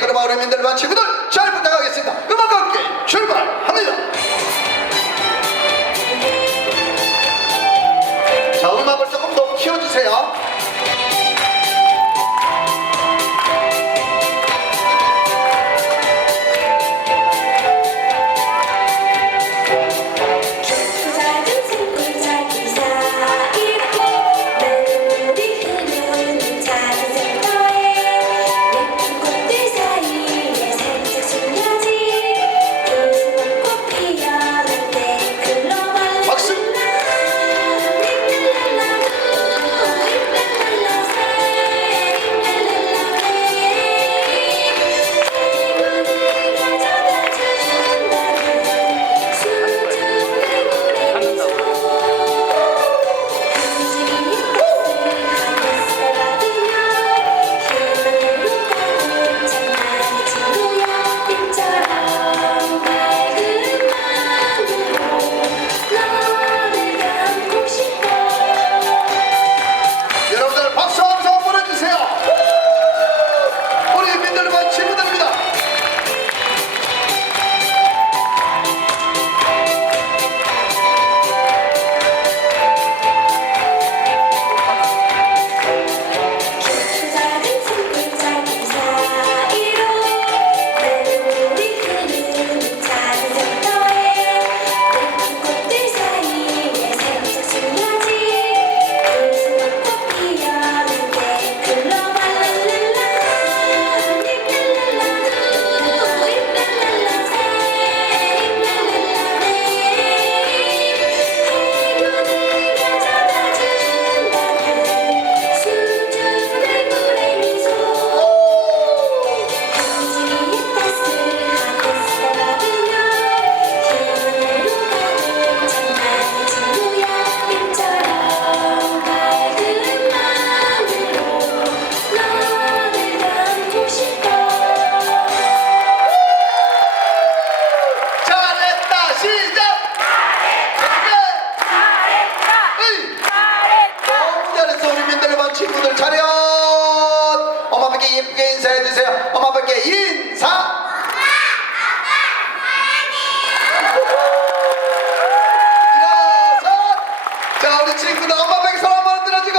카르마 우리 민들 마치고들 잘 부탁하겠습니다. 음악과 함께 출발합니다. Çiğ gıda ama pek sana bana tıracık